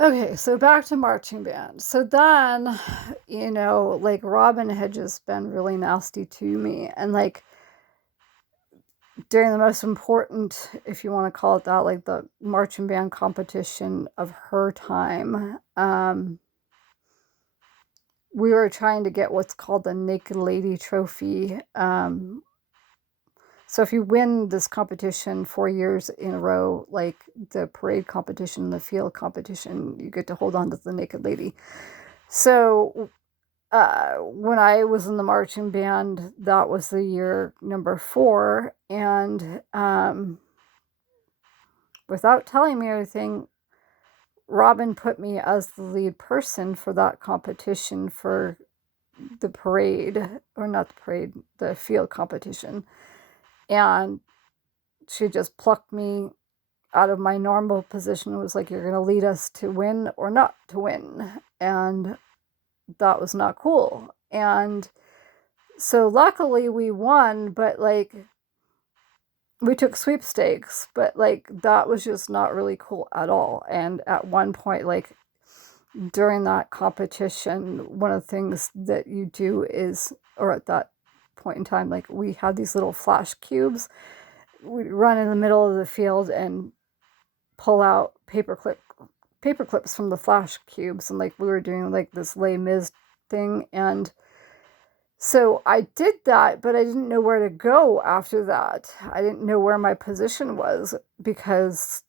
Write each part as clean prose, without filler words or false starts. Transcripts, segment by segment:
Okay, so back to marching band. So then, like Robin had just been really nasty to me. And like during the most important, if you want to call it that, like the marching band competition of her time, we were trying to get what's called the Naked Lady Trophy. So if you win this competition 4 years in a row, like the parade competition, the field competition, you get to hold on to the Naked Lady. So when I was in the marching band, that was the year number 4, and without telling me anything, Robin put me as the lead person for that competition for the parade, or not the parade, the field competition. And she just plucked me out of my normal position. It was like, you're going to lead us to win or not to win. And that was not cool. And so luckily we won, but like we took sweepstakes, but like that was just not really cool at all. And at one point, like during that competition, one of the things that you do is, or at that point in time, like we had these little flash cubes. We'd run in the middle of the field and pull out paper clips from the flash cubes, and like we were doing like this Les Mis thing. And so I did that, but I didn't know where to go after that. I didn't know where my position was, because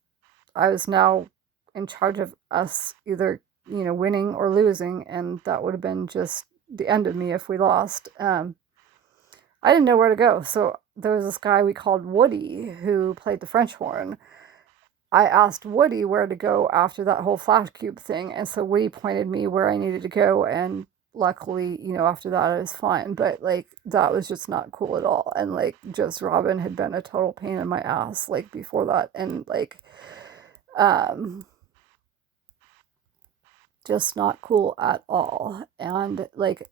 I was now in charge of us either, winning or losing, and that would have been just the end of me if we lost. I didn't know where to go. So there was this guy we called Woody who played the French horn. I asked Woody where to go after that whole flash cube thing, and so Woody pointed me where I needed to go, and luckily, after that I was fine. But like that was just not cool at all. And like just Robin had been a total pain in my ass like before that, and like um just not cool at all. And like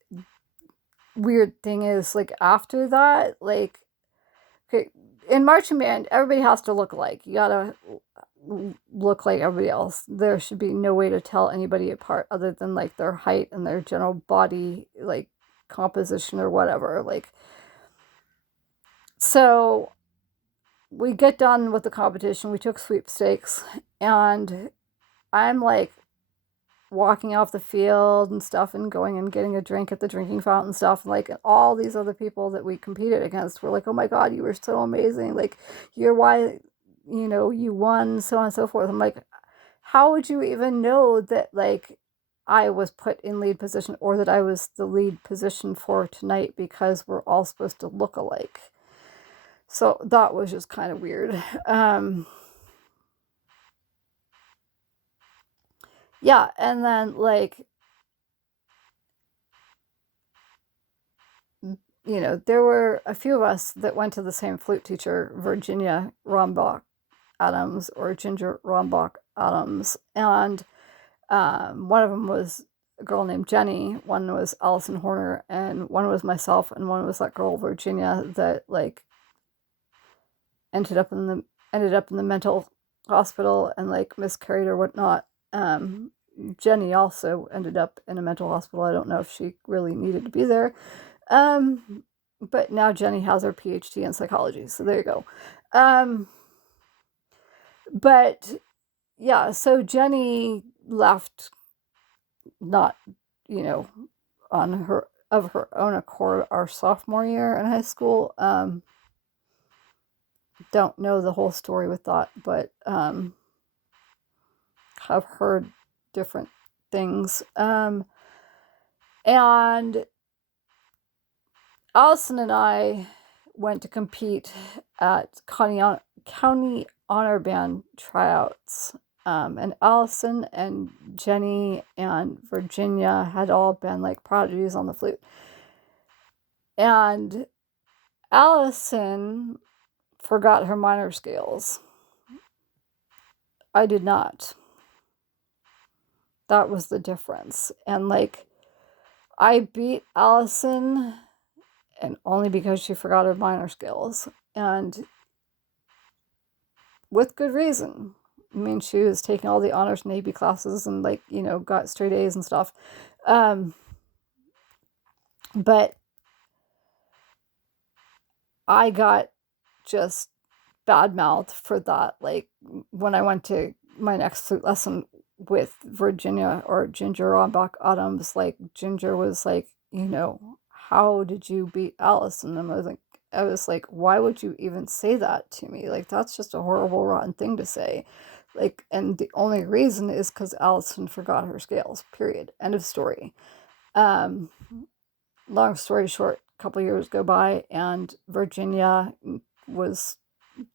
weird thing is, like after that, like okay, in marching band everybody has to look alike. You gotta look like everybody else. There should be no way to tell anybody apart other than like their height and their general body like composition or whatever. Like so we get done with the competition. We took sweepstakes, and I'm like walking off the field and stuff and going and getting a drink at the drinking fountain and stuff. And like all these other people that we competed against were like, oh my God, you were so amazing. Like, you're why, you won, so on and so forth. I'm like, how would you even know that like I was put in lead position, or that I was the lead position for tonight, because we're all supposed to look alike? So that was just kind of weird. Yeah, and then like there were a few of us that went to the same flute teacher, Virginia Rombach Adams, or Ginger Rombach Adams. And one of them was a girl named Jenny, one was Allison Horner, and one was myself, and one was that girl Virginia that like ended up in the mental hospital and like miscarried or whatnot. Jenny also ended up in a mental hospital. I don't know if she really needed to be there. Um, but now Jenny has her PhD in psychology, so there you go. But yeah, so Jenny left, not, you know, on her own accord, our sophomore year in high school. Don't know the whole story with that, but have heard different things. And Allison and I went to compete at county honor band tryouts. And Allison and Jenny and Virginia had all been like prodigies on the flute. And Allison forgot her minor scales. I did not. That was the difference. And like, I beat Allison, and only because she forgot her minor scales. And with good reason. I mean, she was taking all the honors and AP classes and, like, you know, got straight A's and stuff. But I got just bad mouthed for that. Like, when I went to my next flute lesson with Virginia, or Ginger Rombach Autumns, like, Ginger was like, you know, how did you beat Allison? And I was like, why would you even say that to me? Like, that's just a horrible, rotten thing to say. Like, and the only reason is because Allison forgot her scales, period. End of story. Long story short, a couple years go by, and Virginia was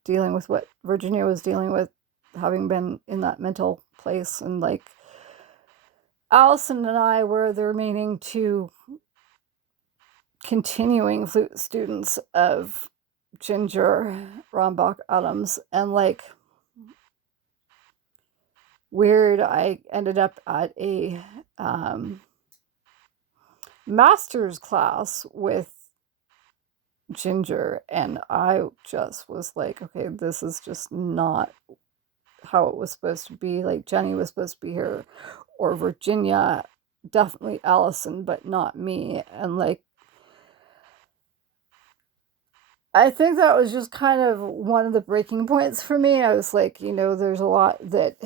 dealing with what Virginia was dealing with, having been in that mental place. And, like, Allison and I were the remaining two continuing flute students of Ginger Rombach Adams. And, like, weird, I ended up at a master's class with Ginger, and I just was like, okay, this is just not how it was supposed to be. Like, Jenny was supposed to be here, or Virginia, definitely Allison, but not me. And, like, I think that was just kind of one of the breaking points for me. I was like, you know, there's a lot that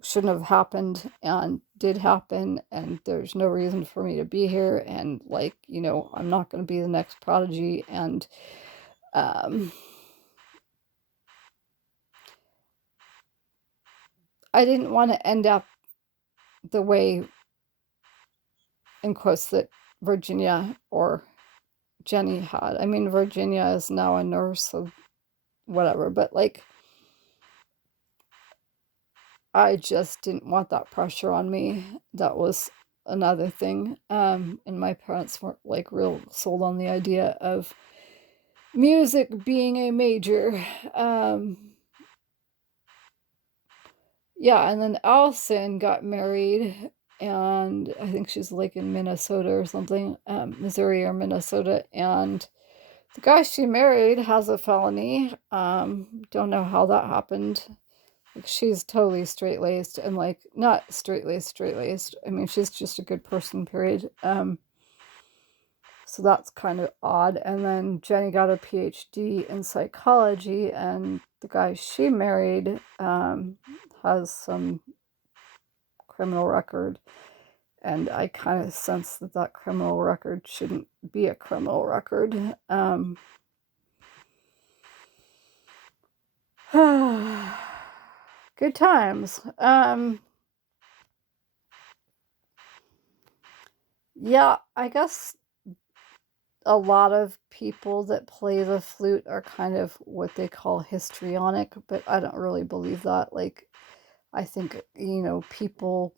shouldn't have happened and did happen, and there's no reason for me to be here. And, like, you know, I'm not going to be the next Prodigy. And I didn't want to end up the way, in quotes, that Virginia or Jenny had. I mean, Virginia is now a nurse, so whatever. But, like, I just didn't want that pressure on me. That was another thing. And my parents weren't, like, real sold on the idea of music being a major. Yeah, and then Allison got married, and I think she's, like, in Minnesota or something, Missouri or Minnesota. And the guy she married has a felony. Don't know how that happened. Like, she's totally straight-laced, and, like, not straight-laced. I mean, she's just a good person, period. So that's kind of odd. And then Jenny got a PhD in psychology, and the guy she married has some criminal record. And I kind of sense that that criminal record shouldn't be a criminal record. Good times. Yeah, I guess a lot of people that play the flute are kind of what they call histrionic, but I don't really believe that. Like, I think, you know, people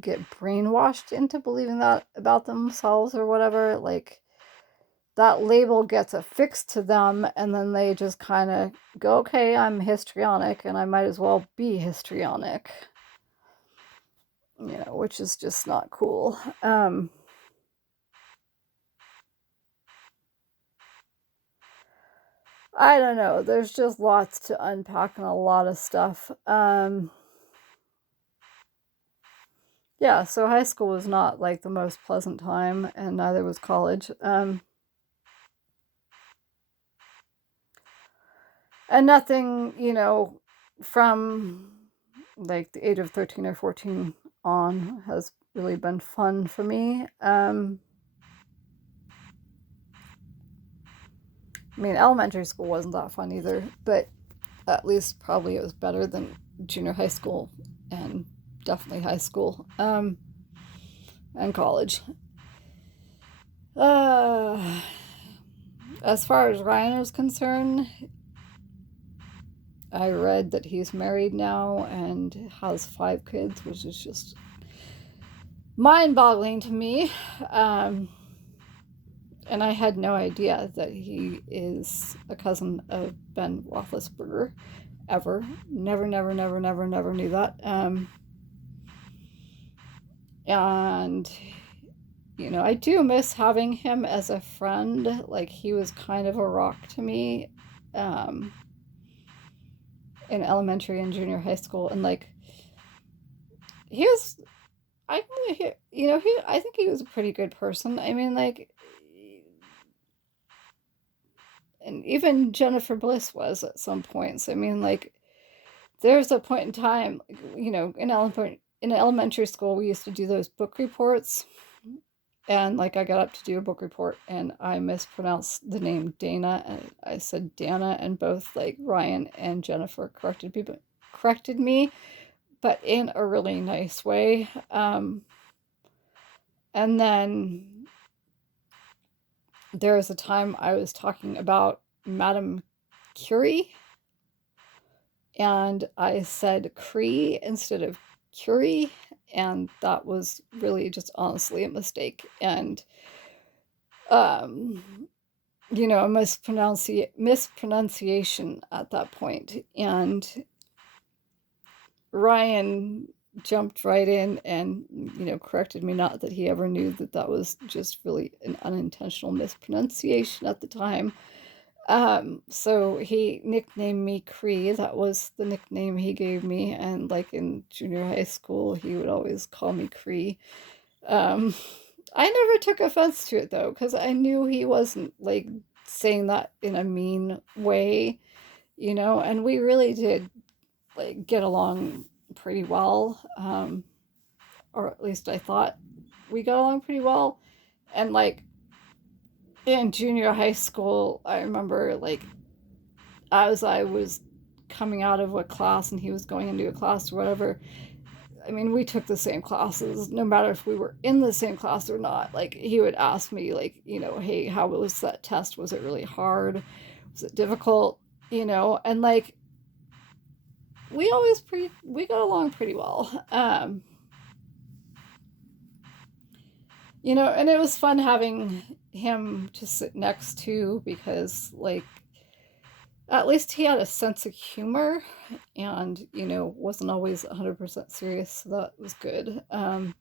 get brainwashed into believing that about themselves or whatever. Like, that label gets affixed to them, and then they just kind of go, okay, I'm histrionic, and I might as well be histrionic, you know, which is just not cool. I don't know. There's just lots to unpack and a lot of stuff. Yeah, so high school was not, like, the most pleasant time, and neither was college. And nothing, you know, from, like, the age of 13 or 14 on has really been fun for me. I mean, elementary school wasn't that fun either, but at least probably it was better than junior high school, and definitely high school, and college. As far as Ryan is concerned, I read that he's married now and has 5 kids, which is just mind-boggling to me. And I had no idea that he is a cousin of Ben Roethlisberger, ever. Never knew that. And, you know, I do miss having him as a friend. Like, he was kind of a rock to me. in elementary and junior high school, and like he was, I I think he was a pretty good person. I mean, like, and even Jennifer Bliss was at some points. I mean, like, there's a point in time, in elementary school, we used to do those book reports, and like I got up to do a book report, and I mispronounced the name Dana, and I said Dana, and both like Ryan and Jennifer corrected me, but in a really nice way. And then there was a time I was talking about Madame Curie, and I said Cree instead of Curie, and that was really just honestly a mistake. And um, a mispronunciation at that point. And Ryan jumped right in and corrected me. Not that he ever knew that that was just really an unintentional mispronunciation at the time. So he nicknamed me Cree. That was the nickname he gave me, and like in junior high school, he would always call me Cree. Um, I never took offense to it though, because I knew he wasn't like saying that in a mean way, and we really did like get along pretty well. Or at least I thought we got along pretty well. And like in junior high school, I remember like as I was coming out of a class and he was going into a class or whatever, I mean, we took the same classes, no matter if we were in the same class or not. Like, he would ask me, like, hey, how was that test? Was it really hard? Was it difficult? And like, we got along pretty well. And it was fun having him to sit next to, because, like, at least he had a sense of humor and, wasn't always 100% serious. So that was good. You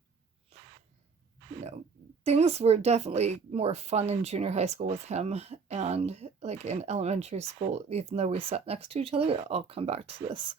know, things were definitely more fun in junior high school with him. And like in elementary school, even though we sat next to each other, I'll come back to this.